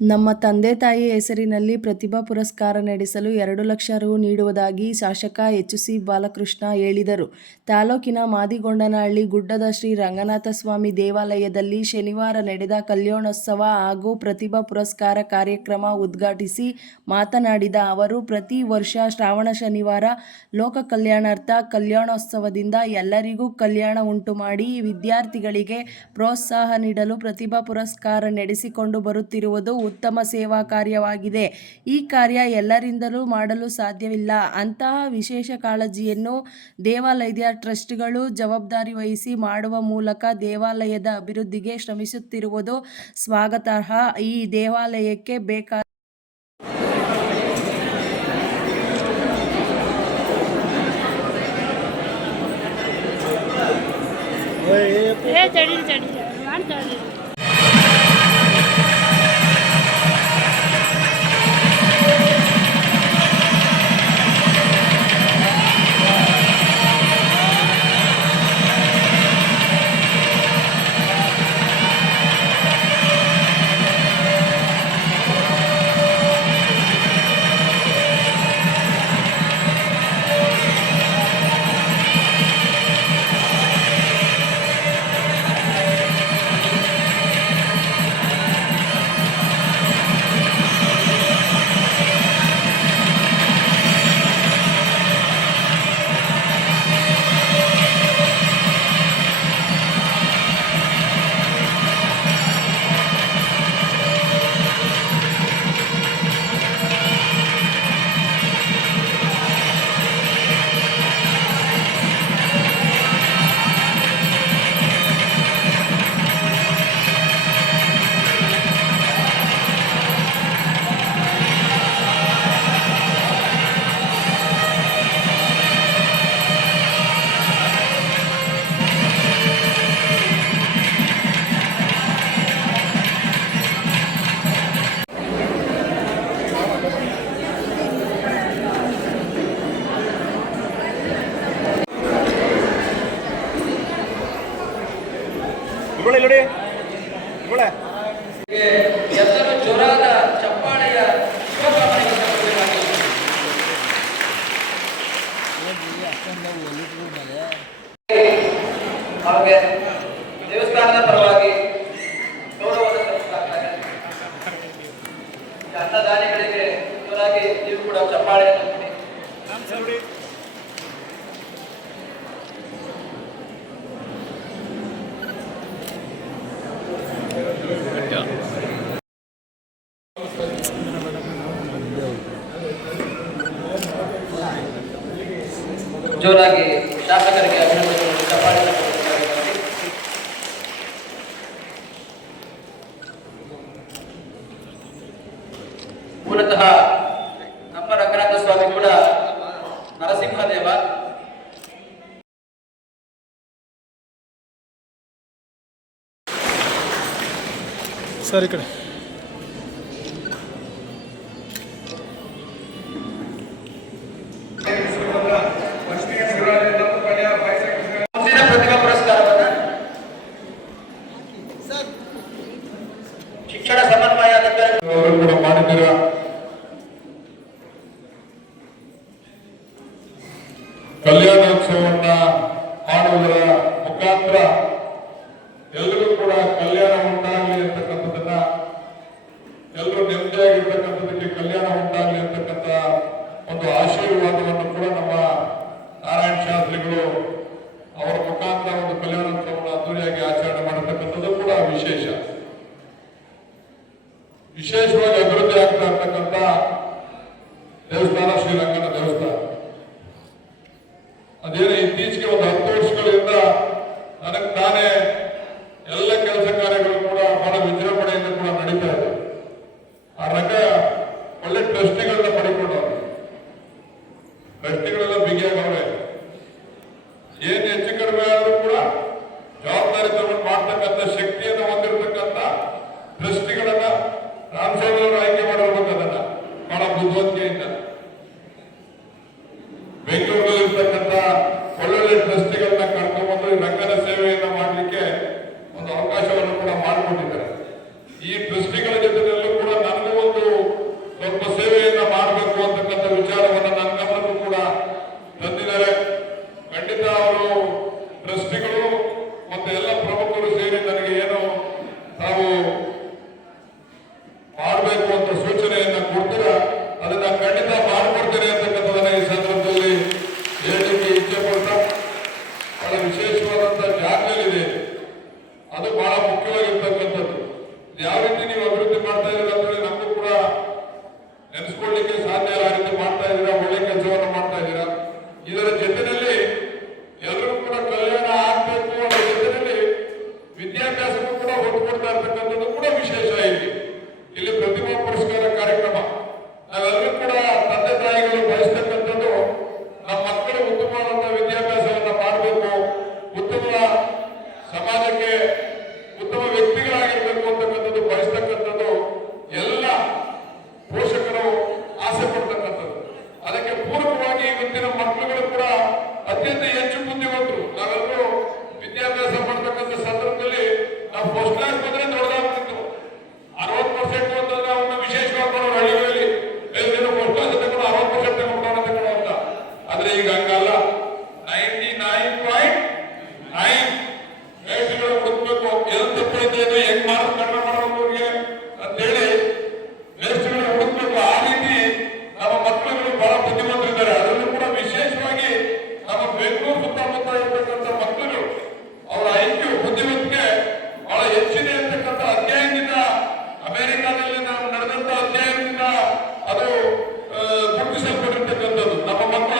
ನಮ್ಮ ತಂದೆ ತಾಯಿ ಹೆಸರಿನಲ್ಲಿ ಪ್ರತಿಭಾ ಪುರಸ್ಕಾರ ನಡೆಸಲು ಎರಡು ಲಕ್ಷ ರು ನೀಡುವುದಾಗಿ ಶಾಸಕ ಎಚ್. ಸಿ. ಬಾಲಕೃಷ್ಣ ಹೇಳಿದರು. ತಾಲೂಕಿನ ಮಾದಿಗೊಂಡನಹಳ್ಳಿ ಗುಡ್ಡದ ಶ್ರೀ ರಂಗನಾಥಸ್ವಾಮಿ ದೇವಾಲಯದಲ್ಲಿ ಶನಿವಾರ ನಡೆದ ಕಲ್ಯಾಣೋತ್ಸವ ಹಾಗೂ ಪ್ರತಿಭಾ ಪುರಸ್ಕಾರ ಕಾರ್ಯಕ್ರಮ ಉದ್ಘಾಟಿಸಿ ಮಾತನಾಡಿದ ಅವರು, ಪ್ರತಿ ವರ್ಷ ಶ್ರಾವಣ ಶನಿವಾರ ಲೋಕ ಕಲ್ಯಾಣಾರ್ಥ ಕಲ್ಯಾಣೋತ್ಸವದಿಂದ ಎಲ್ಲರಿಗೂ ಕಲ್ಯಾಣ ಉಂಟು ಮಾಡಿ ವಿದ್ಯಾರ್ಥಿಗಳಿಗೆ ಪ್ರೋತ್ಸಾಹ ನೀಡಲು ಪ್ರತಿಭಾ ಪುರಸ್ಕಾರ ನಡೆಸಿಕೊಂಡು ಬರುತ್ತಿರುವುದು ಉತ್ತಮ ಸೇವಾ ಕಾರ್ಯವಾಗಿದೆ. ಈ ಕಾರ್ಯ ಎಲ್ಲರಿಂದಲೂ ಮಾಡಲು ಸಾಧ್ಯವಿಲ್ಲ. ಅಂತಹ ವಿಶೇಷ ಕಾಳಜಿಯನ್ನು ದೇವಾಲಯದ ಟ್ರಸ್ಟ್ಗಳು ಜವಾಬ್ದಾರಿ ವಹಿಸಿ ಮಾಡುವ ಮೂಲಕ ದೇವಾಲಯದ ಅಭಿವೃದ್ಧಿಗೆ ಶ್ರಮಿಸುತ್ತಿರುವುದು ಸ್ವಾಗತಾರ್ಹ. ಈ ದೇವಾಲಯಕ್ಕೆ ಬೇಕಾದ ಏ ಚಡಿ ಚಡಿ ನೋಡಿ. ಎಲ್ಲರೂ ಜೋರಾದ ಚಪ್ಪಾಳೆಯ. ಹಾಗೆ ದೇವಸ್ಥಾನದ ಪರವಾಗಿ ಗೌರವವನ್ನು ಸಲ್ಲಿಸಲಾಗ್ತದೆ ಅನ್ನದಾನಿಗಳಿಗೆ ಜೋರಾಗಿ ನೀವು ಕೂಡ ಚಪ್ಪಾಳೆಯನ್ನು ಕೊಡಿ. ಜೋರಾಗಿ ಶಾಸಕರಿಗೆ ಅಭಿನಂದನೆಗಳನ್ನು ಕೊಡಬೇಕಾಗಿದೆ. ಮೂಲತಃ ನಮ್ಮ ರಂಗನಾಥ ಸ್ವಾಮಿ ಕೂಡ ನರಸಿಂಹದೇವ ಸರಿ ಕಡೆ ಕಲ್ಯಾಣೋತ್ಸವವನ್ನ ಮಾಡುವುದರ ಮುಖಾಂತರ ಎಲ್ಲರೂ ಕೂಡ ಕಲ್ಯಾಣ ಉಂಟಾಗಲಿ ಅಂತಕ್ಕಂಥದ್ದನ್ನ ಎಲ್ಲರೂ ನೆಮ್ಮದಿಯಾಗಿರ್ತಕ್ಕಂಥದ್ದಕ್ಕೆ ಕಲ್ಯಾಣ ಉಂಟಾಗಲಿ ಅಂತಕ್ಕಂಥ ಒಂದು ಆಶೀರ್ವಾದವನ್ನು ಕೂಡ ನಮ್ಮ ನಾರಾಯಣ ಶಾಸ್ತ್ರಿಗಳು ಅವರ ಮುಖಾಂತರ ಒಂದು ಕಲ್ಯಾಣೋತ್ಸವವನ್ನು ಅದ್ದೂರಿಯಾಗಿ ಆಚರಣೆ ಮಾಡತಕ್ಕಂಥದ್ದು ಕೂಡ ವಿಶೇಷ. ವಿಶೇಷವಾಗಿ ಅಭಿವೃದ್ಧಿ ಆಗ್ತಾ ಇರ್ತಕ್ಕಂಥ ದೇವಸ್ಥಾನ ಶ್ರೀರಂಗ ಟ್ರಸ್ಟಿಗಳು ಮತ್ತೆ ಎಲ್ಲ ಪ್ರಮುಖರು ಸೇರಿ ನನಗೆ